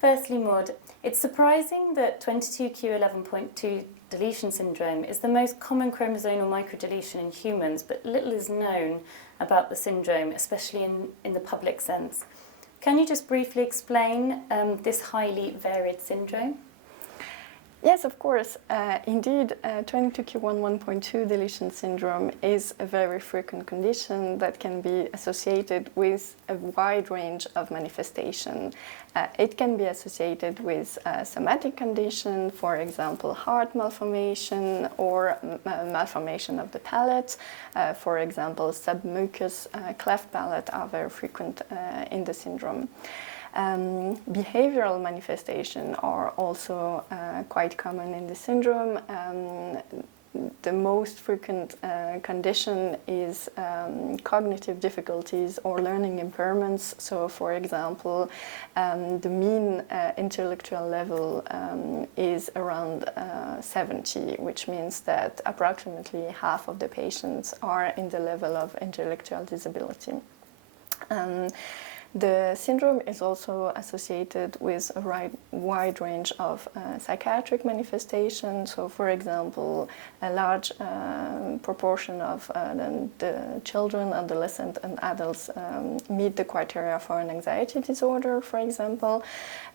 Firstly, Maude, it's surprising that 22q11.2 deletion syndrome is the most common chromosomal microdeletion in humans, but little is known about the syndrome, especially in the public sense. Can you just briefly explain this highly varied syndrome? Yes, of course. Indeed, 22q11.2 deletion syndrome is a very frequent condition that can be associated with a wide range of manifestation. It can be associated with somatic condition, for example, heart malformation or malformation of the palate. For example, submucous cleft palate are very frequent in the syndrome. Behavioral manifestations are also quite common in the syndrome. The most frequent condition is cognitive difficulties or learning impairments. So, for example, the mean intellectual level is around 70, which means that approximately half of the patients are in the level of intellectual disability. The syndrome is also associated with a wide range of psychiatric manifestations. So, for example, a large proportion of the children, adolescents, and adults meet the criteria for an anxiety disorder, for example.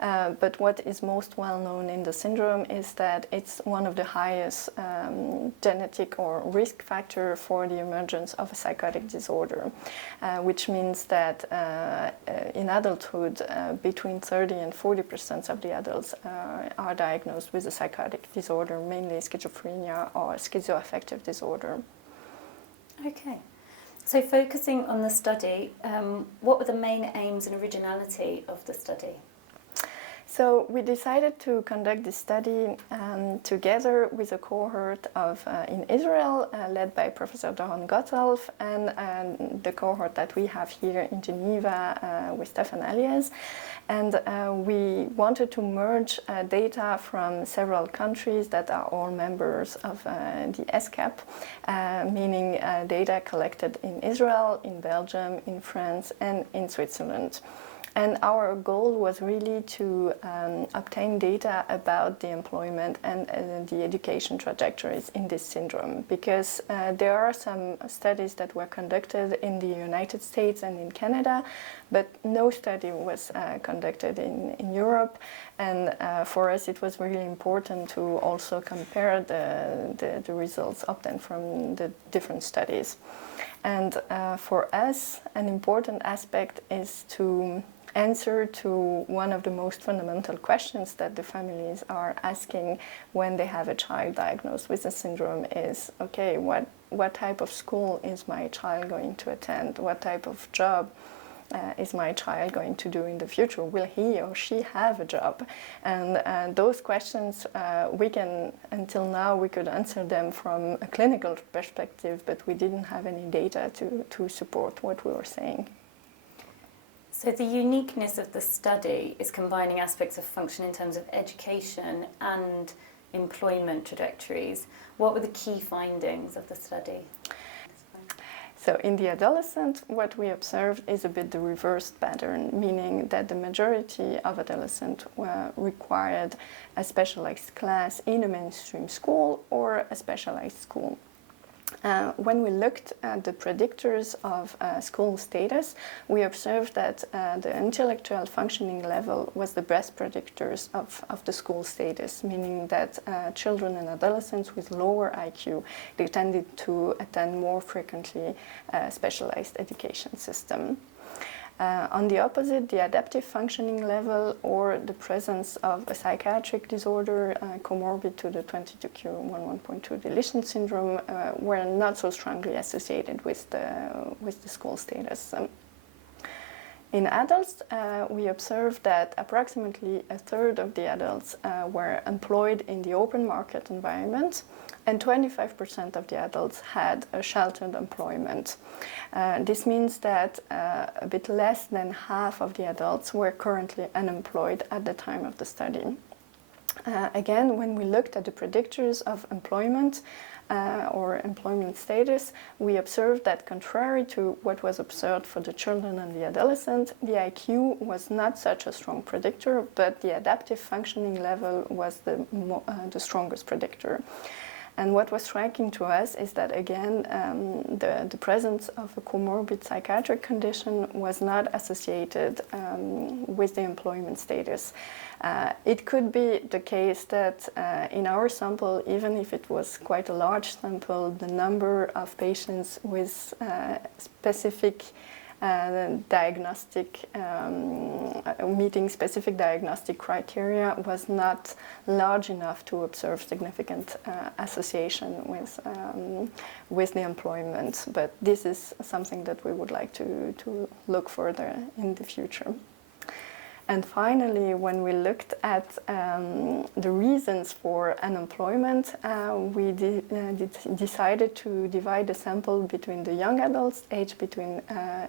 But what is most well known in the syndrome is that it's one of the highest genetic or risk factor for the emergence of a psychotic disorder, which means that in adulthood, between 30 and 40% of the adults are diagnosed with a psychotic disorder, mainly schizophrenia or schizoaffective disorder. Okay. So focusing on the study, what were the main aims and originality of the study? So we decided to conduct this study together with a cohort in Israel led by Professor Doron Gotthelf and the cohort that we have here in Geneva with Stefan Aliez. And we wanted to merge data from several countries that are all members of the ESCAP, meaning data collected in Israel, in Belgium, in France, and in Switzerland. And our goal was really to obtain data about the employment and the education trajectories in this syndrome, because there are some studies that were conducted in the United States and in Canada, but no study was conducted in Europe. And for us, it was really important to also compare the results obtained from the different studies. And for us, an important aspect is to answer to one of the most fundamental questions that the families are asking when they have a child diagnosed with a syndrome is, okay, what type of school is my child going to attend? What type of job is my child going to do in the future? Will he or she have a job? And those questions, until now, we could answer them from a clinical perspective, but we didn't have any data to support what we were saying. So the uniqueness of the study is combining aspects of function in terms of education and employment trajectories. What were the key findings of the study? So in the adolescent, what we observed is a bit the reversed pattern, meaning that the majority of adolescents required a specialized class in a mainstream school or a specialized school. When we looked at the predictors of school status, we observed that the intellectual functioning level was the best predictors of the school status, meaning that children and adolescents with lower IQ, they tended to attend more frequently specialized education system. On the opposite, the adaptive functioning level or the presence of a psychiatric disorder comorbid to the 22q11.2 deletion syndrome were not so strongly associated with the school status. In adults, we observed that approximately a third of the adults were employed in the open market environment, and 25% of the adults had a sheltered employment. This means that a bit less than half of the adults were currently unemployed at the time of the study. Again, when we looked at the predictors of employment or employment status, we observed that contrary to what was observed for the children and the adolescent, the IQ was not such a strong predictor, but the adaptive functioning level was the strongest predictor. And what was striking to us is that, again, the presence of a comorbid psychiatric condition was not associated with the employment status. It could be the case that in our sample, even if it was quite a large sample, the number of patients with specific meeting specific diagnostic criteria was not large enough to observe significant association with the employment. But this is something that we would like to look further in the future. And finally, when we looked at the reasons for unemployment, we decided to divide the sample between the young adults aged between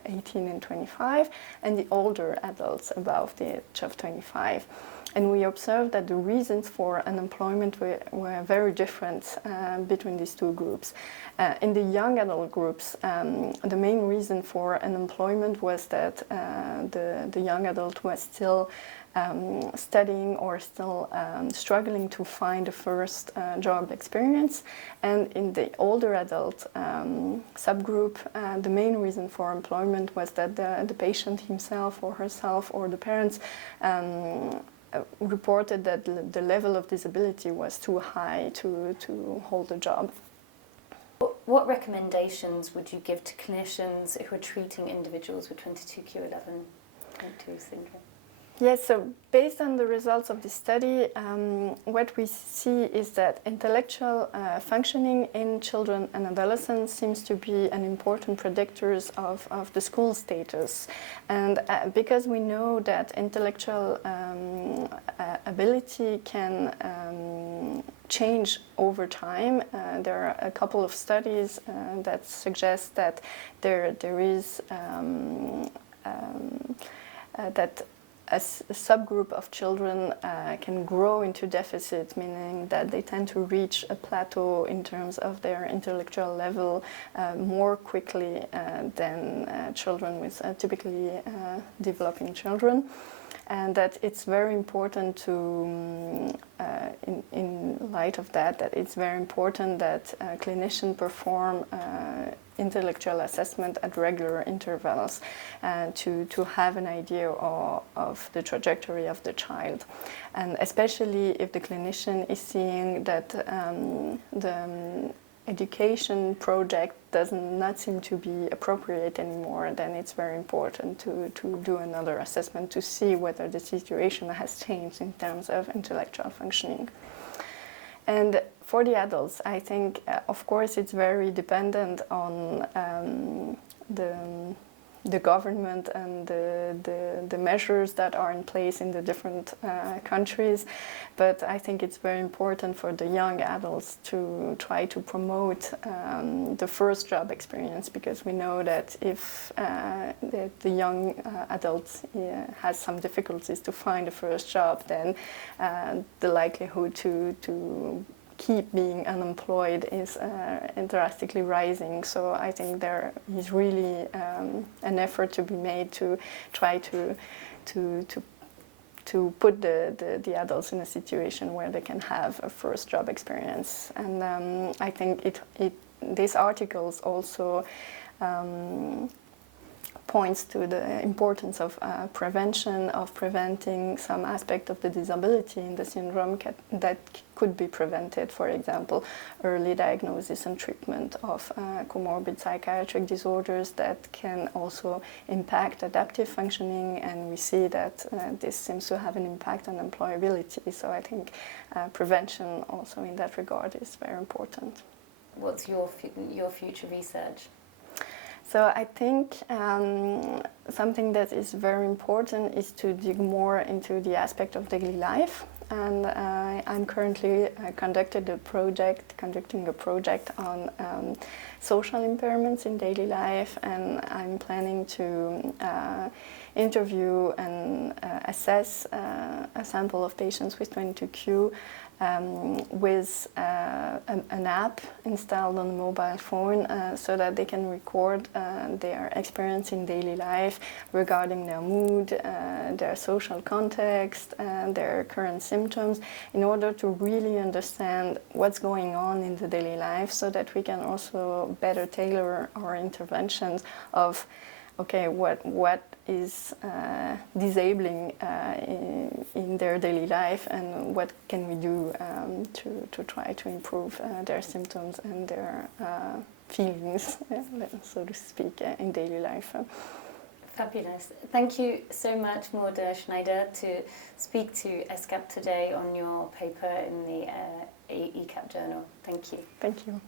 18 and 25 and the older adults above the age of 25. And we observed that the reasons for unemployment were very different between these two groups. In the young adult groups, the main reason for unemployment was that the young adult was still studying or still struggling to find a first job experience. And in the older adult subgroup, the main reason for employment was that the patient himself or herself or the parents reported that the level of disability was too high to hold a job. What recommendations would you give to clinicians who are treating individuals with 22q11.2 syndrome? Yes, so based on the results of this study, what we see is that intellectual functioning in children and adolescents seems to be an important predictor of the school status. And because we know that intellectual ability can change over time, there are a couple of studies that suggest that there is that a subgroup of children can grow into deficit, meaning that they tend to reach a plateau in terms of their intellectual level more quickly than children with typically developing children. And that it's very important to, in light of that it's very important that clinicians perform intellectual assessment at regular intervals to have an idea of the trajectory of the child. And especially if the clinician is seeing that the education project does not seem to be appropriate anymore, then it's very important to do another assessment to see whether the situation has changed in terms of intellectual functioning. And for the adults, I think, of course, it's very dependent on the government and the measures that are in place in the different countries. But I think it's very important for the young adults to try to promote the first job experience, because we know that if the young adult has some difficulties to find a first job, then the likelihood to keep being unemployed is drastically rising. So I think there is really an effort to be made to try to put the adults in a situation where they can have a first job experience. And I think these articles also points to the importance of prevention, of preventing some aspect of the disability in the syndrome that could be prevented. For example, early diagnosis and treatment of comorbid psychiatric disorders that can also impact adaptive functioning, and we see that this seems to have an impact on employability. So I think prevention also in that regard is very important. What's your future research? So I think something that is very important is to dig more into the aspect of daily life and I'm currently conducting a project on social impairments in daily life, and I'm planning to interview and assess a sample of patients with 22q with an app installed on a mobile phone so that they can record their experience in daily life regarding their mood, their social context, their current symptoms, in order to really understand what's going on in the daily life, so that we can also better tailor our interventions of, okay, what is disabling in their daily life, and what can we do to try to improve their symptoms and their feelings, so to speak, in daily life. Fabulous. Thank you so much, Maude Schneider, to speak to ESCAP today on your paper in the ECAP journal. Thank you. Thank you.